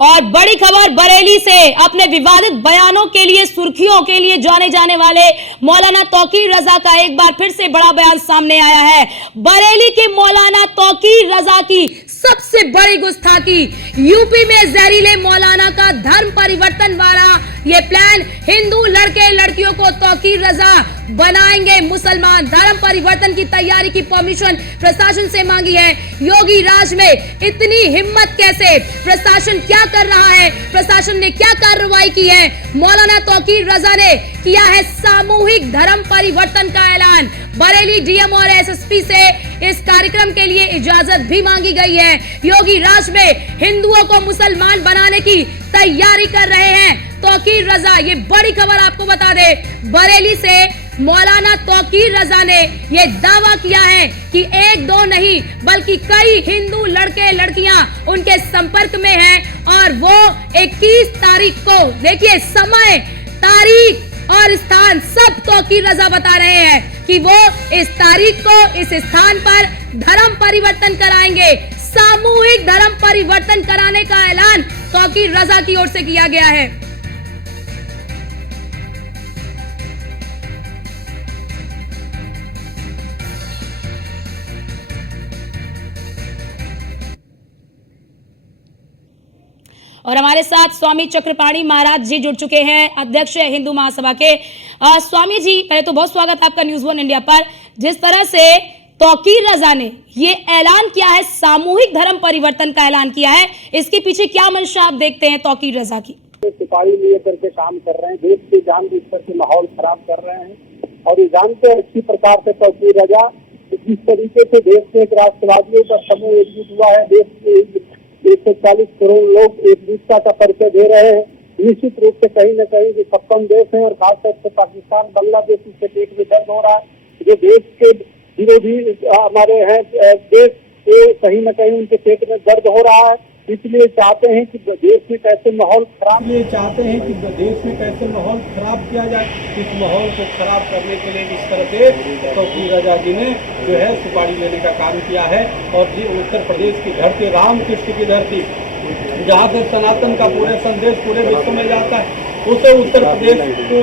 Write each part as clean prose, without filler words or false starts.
और बड़ी खबर बरेली से अपने विवादित बयानों के लिए सुर्खियों के लिए जाने जाने वाले मौलाना तौकीर रजा का एक बार फिर से बड़ा बयान सामने आया है। बरेली के मौलाना तौकीर रजा की सबसे बड़ी गुस्ताखी, यूपी में जहरीले मौलाना का धर्म परिवर्तन वाला ये प्लान, हिंदू लड़के लड़कियों को तौकीर रजा बनाएंगे मुसलमान, धर्म परिवर्तन की तैयारी की परमिशन प्रशासन से मांगी है। योगी राज में इतनी हिम्मत कैसे, प्रशासन क्या कर रहा है, प्रशासन ने क्या कार्रवाई की है। मौलाना तौकीर रजा ने किया है सामूहिक धर्म परिवर्तन का ऐलान। बरेली डीएम और एसएसपी से इस कार्यक्रम के लिए इजाजत भी मांगी गई है। योगी राज में हिंदुओं को मुसलमान बनाने की तैयारी कर रहे हैं तौकीर रजा। ये बड़ी खबर आपको बता दे, बरेली से मौलाना तौकीर रजा ने यह दावा किया है कि एक दो नहीं बल्कि कई हिंदू लड़के लड़कियां उनके संपर्क में हैं और वो 21 तारीख को, देखिए समय, तारीख और स्थान सब तौकीर रजा बता रहे हैं कि वो इस तारीख को इस स्थान पर धर्म परिवर्तन कराएंगे। सामूहिक धर्म परिवर्तन कराने का ऐलान तौकीर रजा की ओर से किया गया है। और हमारे साथ स्वामी चक्रपाणी महाराज जी जुड़ चुके हैं, अध्यक्ष हिंदू महासभा के। स्वामी जी, पहले तो बहुत स्वागत आपका न्यूज़ वन इंडिया पर। जिस तरह से तौकीर रजा ने ये ऐलान किया है, सामूहिक धर्म परिवर्तन का ऐलान किया है, इसके पीछे क्या मंशा आप देखते हैं तौकीर रजा की? सिपाही लिए करके काम कर रहे हैं, देश के जानबूझकर के माहौल खराब कर रहे हैं और ये जानते हैं अच्छी प्रकार से तौकीर रजा जिस तरीके से देश में एक राष्ट्रवादियों का समूह एकजुट हुआ है, देश के 140 करोड़ लोग एकजुटता का परिचय दे रहे हैं। निश्चित रूप से कहीं न कहीं जो 56 देश है और खासतौर से पाकिस्तान, बांग्लादेश, उसके पेट में दर्द हो रहा है। जो देश के विरोधी हमारे हैं देश, कहीं न कहीं उनके पेट में दर्द हो रहा है। इसलिए चाहते हैं कि देश में कैसे माहौल खराब किया जाए। इस माहौल को खराब करने के लिए इस तरह से तौकीर रजा जी ने जो है सुपारी लेने का काम किया है। और जी उत्तर प्रदेश की धरती, रामकृष्ण की धरती, जहाँ से सनातन का पूरे संदेश पूरे विश्व में जाता है, उसे उत्तर प्रदेश को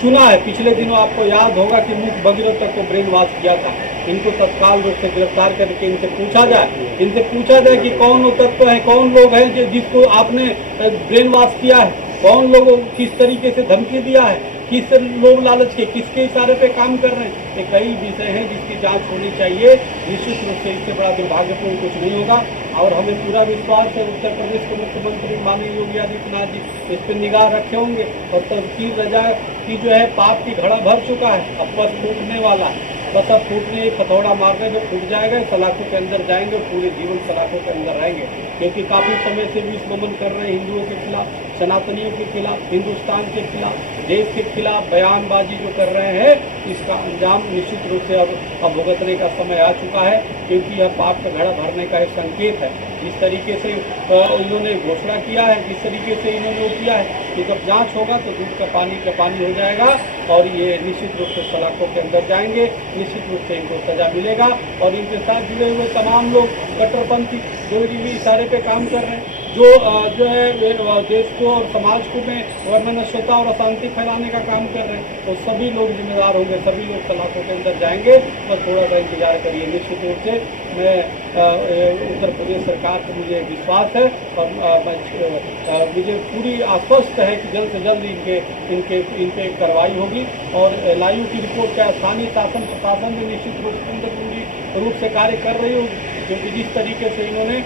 चुना है। पिछले दिनों आपको याद होगा कि मुख्य बगिरों तक को ब्रेन वॉश किया था। इनको तत्काल रूप से गिरफ्तार करके इनसे पूछा जाए कि कौन वो तत्व है, कौन लोग हैं जिसको आपने ब्रेन वॉश किया है, कौन लोगों किस तरीके से धमकी दिया है, किस लोग लालच के किसके इशारे पे काम कर रहे हैं। ये कई विषय हैं जिसकी जांच होनी चाहिए। निश्चित रूप से इससे बड़ा दुर्भाग्यपूर्ण कुछ नहीं होगा और हमें पूरा विश्वास है उत्तर प्रदेश के मुख्यमंत्री माननीय योगी आदित्यनाथ जी इस पर निगाह रखे होंगे। और तौकीर रजा की जो है पाप की घड़ा भर चुका है, अब बस फूटने वाला है। बस अब फूटने हथौड़ा मारने में फूट जाएगा, सलाखों के अंदर जाएंगे, पूरे जीवन सलाखों के अंदर रहेंगे। क्योंकि काफ़ी समय से भी नमन कर रहे हैं हिंदुओं के खिलाफ, सनातनियों के खिलाफ, हिंदुस्तान के खिलाफ, देश के खिलाफ बयानबाजी जो कर रहे हैं, इसका अंजाम निश्चित रूप से अब भुगतने का समय आ चुका है। क्योंकि यह पाप का घड़ा भरने का एक संकेत है। जिस तरीके से इन्होंने घोषणा किया है, जिस तरीके से इन्होंने वो किया है कि जब जांच होगा तो दूध का पानी हो जाएगा और ये निश्चित रूप से सलाखों के अंदर जाएंगे। निश्चित रूप से इनको सजा मिलेगा और इनके साथ जुड़े हुए तमाम लोग कट्टरपंथी जो भी इशारे पे काम कर रहे हैं, जो है देश को और समाज को में वैमनस्यता और अशांति फैलाने का काम कर रहे हैं, तो सभी लोग जिम्मेदार होंगे, सभी लोग सलाखों के अंदर जाएंगे। बस थोड़ा सा इंतजार करिए। निश्चित रूप से मैं उत्तर प्रदेश सरकार पर मुझे विश्वास है और मुझे पूरी आश्वस्त है कि जल्द से जल्द इन पे कार्रवाई होगी और LIU की रिपोर्ट क्या स्थानीय शासन प्रशासन में निश्चित रूप से कार्य कर रही होगी। क्योंकि जिस तरीके से इन्होंने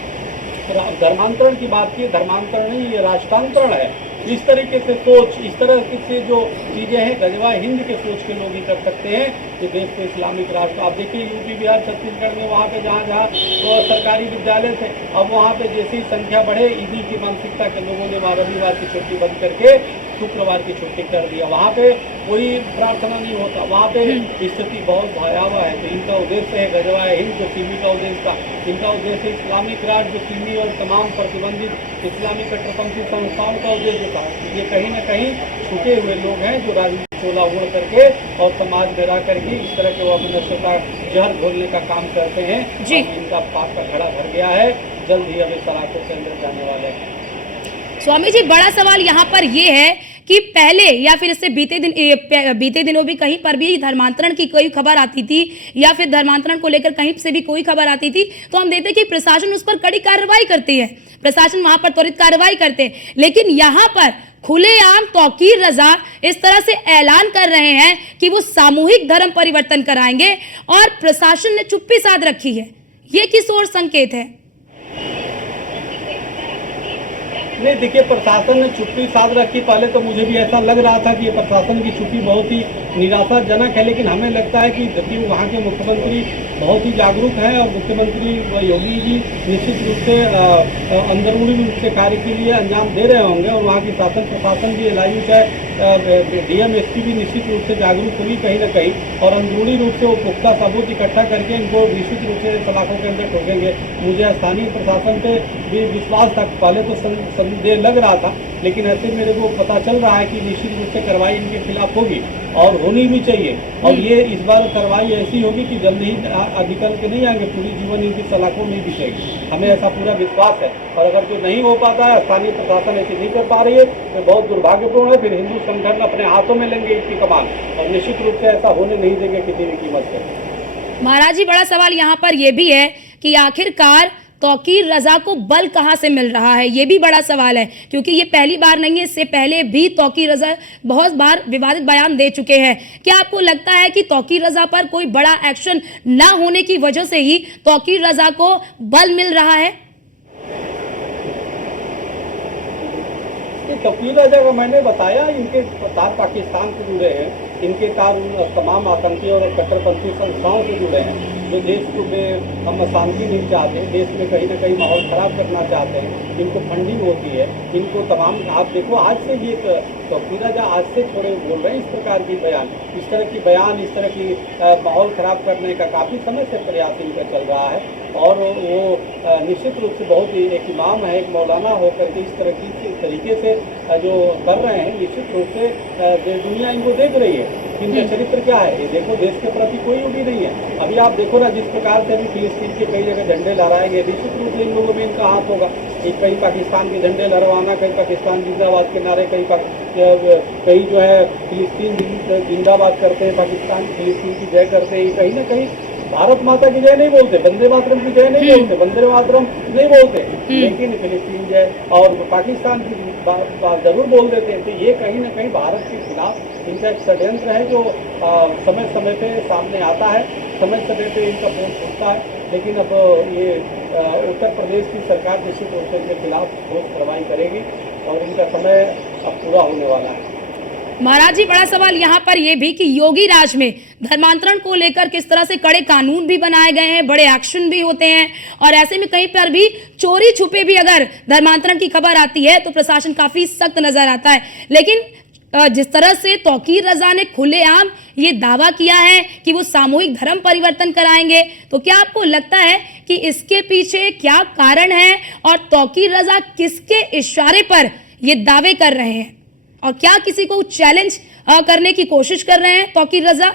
धर्मांतरण की बात की, धर्मांतरण नहीं, ये राष्ट्रांतरण है। इस तरीके से सोच, इस तरह से जो चीज़ें हैं गजवा हिंद के सोच के लोग ही कर सकते हैं कि देश को इस्लामिक राष्ट्र। आप देखिए यूपी, बिहार, छत्तीसगढ़ में वहाँ पे जहाँ तो सरकारी विद्यालय थे, अब वहाँ पे जैसी संख्या बढ़े, ईदी की मानसिकता के लोगों ने रविवार की छुट्टी बंद करके शुक्रवार की छुट्टी कर दिया। वहाँ पे कोई प्रार्थना नहीं होता, वहाँ पे स्थिति बहुत भयावह है। तो इनका उद्देश्य है गजवा हिंद जो सिमी का उद्देश्य था, इनका उद्देश्य इस्लामिक राष्ट्र जो सिमी और तमाम प्रतिबंधित इस्लामिक कट्टरपंथी संस्थाओं का उद्देश्य था। ये कहीं न कहीं छूटे हुए लोग हैं जो राजनीति चोला उड़ करके और समाज में रह करके इस तरह के वैमनस्यता जहर घोलने का काम करते हैं। इनका पाप का घड़ा भर गया है, जल्द ही अभी सलाखों के अंदर जाने वाले हैं। स्वामी जी, बड़ा सवाल यहाँ पर ये है कि पहले या फिर इससे बीते दिनों भी कहीं पर भी धर्मांतरण की कोई खबर आती थी या फिर धर्मांतरण को लेकर कहीं से भी कोई खबर आती थी तो हम देखते कि प्रशासन उस पर कड़ी कार्रवाई करती है, प्रशासन वहां पर त्वरित कार्रवाई करते हैं। लेकिन यहाँ पर खुलेआम तौकीर रजा इस तरह से ऐलान कर रहे हैं कि वो सामूहिक धर्म परिवर्तन कराएंगे और प्रशासन ने चुप्पी साध रखी है। ये किस ओर संकेत है? नहीं, देखिए, प्रशासन ने चुप्पी साध रखी। पहले तो मुझे भी ऐसा लग रहा था कि ये प्रशासन की चुप्पी बहुत ही निराशाजनक है, लेकिन हमें लगता है कि जबकि वहाँ के मुख्यमंत्री बहुत ही जागरूक हैं और मुख्यमंत्री योगी जी निश्चित रूप से अंदरूनी रूप से कार्य के लिए अंजाम दे रहे होंगे और वहाँ की शासन प्रशासन भी LIU चाहे DM SP भी निश्चित रूप से जागरूक होगी कहीं ना कहीं और अंदरूनी रूप से वो पुख्ता सबूत इकट्ठा करके इनको निश्चित रूप से सलाखों के अंदर ठोकेंगे। मुझे स्थानीय प्रशासन पे भी विश्वास था, पहले तो संदेह लग रहा था, लेकिन ऐसे मेरे को पता चल रहा है कि निश्चित रूप से कार्रवाई इनके खिलाफ होगी और होनी भी चाहिए। और ये इस बार कार्रवाई ऐसी होगी कि जल्द ही निकल के नहीं आएंगे, पूरी जीवन इनकी सलाखों में दिखेगी, हमें ऐसा पूरा विश्वास है। और अगर जो नहीं हो पाता है, स्थानीय प्रशासन ऐसे नहीं कर पा रही है, तो बहुत दुर्भाग्यपूर्ण है। फिर हिंदू संगठन अपने हाथों में लेंगे इसकी कमान और निश्चित रूप से ऐसा होने नहीं देंगे किसी भी कीमत से। महाराज जी, बड़ा सवाल यहाँ पर यह भी है कि आखिरकार तौकीर रजा को बल कहां से मिल रहा है, ये भी बड़ा सवाल है, क्योंकि ये पहली बार नहीं है, इससे पहले भी तौकीर रजा बहुत बार विवादित बयान दे चुके हैं। क्या आपको लगता है कि तौकीर रजा पर कोई बड़ा एक्शन ना होने की वजह से ही तौकीर रजा को बल मिल रहा है? तौकीर रजा का मैंने बताया, इनके तार पाकिस्तान से जुड़े हैं, इनके तार तमाम आतंकी और कट्टरपंथी संस्थाओं से जुड़े हैं जो देश को हम शांति नहीं चाहते, देश में कहीं ना कहीं माहौल खराब करना चाहते हैं। इनको फंडिंग होती है, इनको तमाम, आप देखो आज से ये तौकीर रजा आज से थोड़े बोल रहे हैं इस प्रकार की बयान, इस तरह की बयान, इस तरह की माहौल खराब करने का काफ़ी समय से प्रयास इनका चल रहा है। और वो निश्चित रूप से बहुत ही एक इमाम है, एक मौलाना होकर के इस तरह की तरीके से जो कर रहे हैं, निश्चित रूप से दुनिया इनको देख रही है। इनका चरित्र क्या है, ये देखो, देश के प्रति कोई उम्मीद नहीं है। अभी आप देखो ना, जिस प्रकार से अभी फिलिस्तीन के कई जगह झंडे लहराएंगे, निश्चित रूप से इन लोगों में इनका हाथ होगा। कहीं पाकिस्तान के झंडे लहराना, कहीं पाकिस्तान जिंदाबाद के नारे, कहीं जो है फिलिस्तीन जिंदाबाद करते हैं, पाकिस्तान फिलिस्तीन की जय करते हैं। कहीं ना कहीं भारत माता की जय नहीं बोलते, वंदे मातरम की जय नहीं बोलते, वंदे मातरम नहीं बोलते, लेकिन फिलिस्तीन जय और पाकिस्तान की बात जरूर बोल देते हैं। तो ये कहीं ना कहीं भारत के खिलाफ इनका एक षड्यंत्र है जो समय समय पे सामने आता है, समय समय पे इनका पोल खुलता है। लेकिन अब ये उत्तर प्रदेश की सरकार निश्चित रूप से इनके खिलाफ ठोस कार्रवाई करेगी और इनका समय अब पूरा होने वाला है। महाराज जी, बड़ा सवाल यहाँ पर यह भी कि योगी राज में धर्मांतरण को लेकर किस तरह से कड़े कानून भी बनाए गए हैं, बड़े एक्शन भी होते हैं और ऐसे में कहीं पर भी चोरी छुपे भी अगर धर्मांतरण की खबर आती है तो प्रशासन काफी सख्त नजर आता है। लेकिन जिस तरह से तौकीर रजा ने खुलेआम ये दावा किया है कि वो सामूहिक धर्म परिवर्तन कराएंगे, तो क्या आपको लगता है कि इसके पीछे क्या कारण है और तौकीर रजा किसके इशारे पर ये दावे कर रहे हैं और क्या किसी को चैलेंज करने की कोशिश कर रहे हैं तौकीर रजा?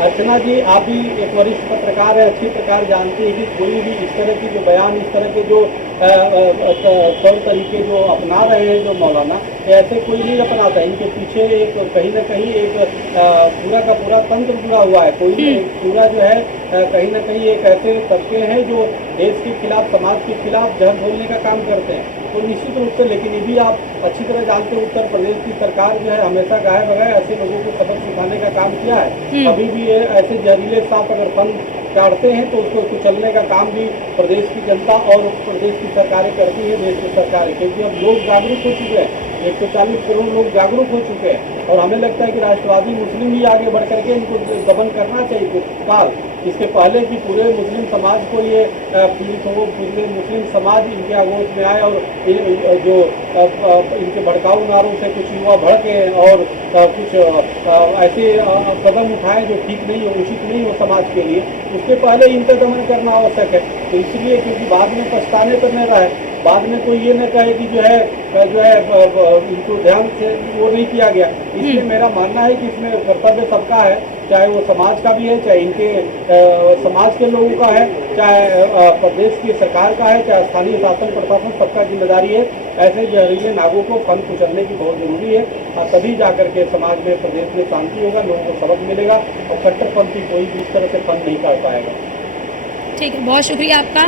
अर्चना जी, आप भी एक वरिष्ठ पत्रकार है, अच्छी प्रकार जानती है कि कोई भी इस तरह की जो बयान, इस तरह के जो तौर तरीके जो अपना रहे हैं जो मौलाना, ऐसे कोई नहीं अपनाता। इनके पीछे एक कहीं ना कहीं एक पूरा का पूरा तंत्र जुड़ा हुआ है। कोई पूरा जो है कहीं ना कहीं एक ऐसे तबके हैं जो देश के खिलाफ, समाज के खिलाफ जहर बोलने का काम करते हैं। तो निश्चित रूप से, लेकिन ये भी आप अच्छी तरह जानते हैं, उत्तर प्रदेश की सरकार जो है हमेशा गाय बगाए ऐसे लोगों को सबक सिखाने का काम किया है। अभी भी ये ऐसे जहरीले सांप अगर फन काटते हैं तो उसको कुचलने का काम भी प्रदेश की जनता और प्रदेश की सरकारें करती है, देश की सरकारें, क्योंकि अब लोग जागरूक हो चुके हैं। 140 करोड़ लोग जागरूक हो चुके हैं और हमें लगता है कि राष्ट्रवादी मुस्लिम ही आगे बढ़ करके इनको दमन करना चाहिए काल। इसके पहले कि पूरे मुस्लिम समाज को ये पीड़ित हो, पूरे मुस्लिम समाज इनके आगोश में आए और जो इनके भड़काऊ नारों से कुछ युवा भड़के और कुछ ऐसे कदम उठाएं जो ठीक नहीं हो, उचित नहीं हो समाज के लिए, उसके पहले इनका दमन करना आवश्यक है। तो इसलिए, क्योंकि बाद में पछताने पर नहीं रहा है, बाद में कोई ये न कहे कि जो है इनको ध्यान से वो नहीं किया गया। इसलिए मेरा मानना है कि इसमें कर्तव्य सबका है, चाहे वो समाज का भी है, चाहे इनके समाज के लोगों का है, चाहे प्रदेश की सरकार का है, चाहे स्थानीय शासन प्रशासन, सबका जिम्मेदारी है। ऐसे जहरीले नागों को फन कुचलने की बहुत जरूरी है, और तभी जाकर के समाज में, प्रदेश में शांति होगा, लोगों को सबक मिलेगा और कट्टरपंथी कोई भी इस तरह से फन नहीं कर पाएगा। ठीक है, बहुत शुक्रिया आपका।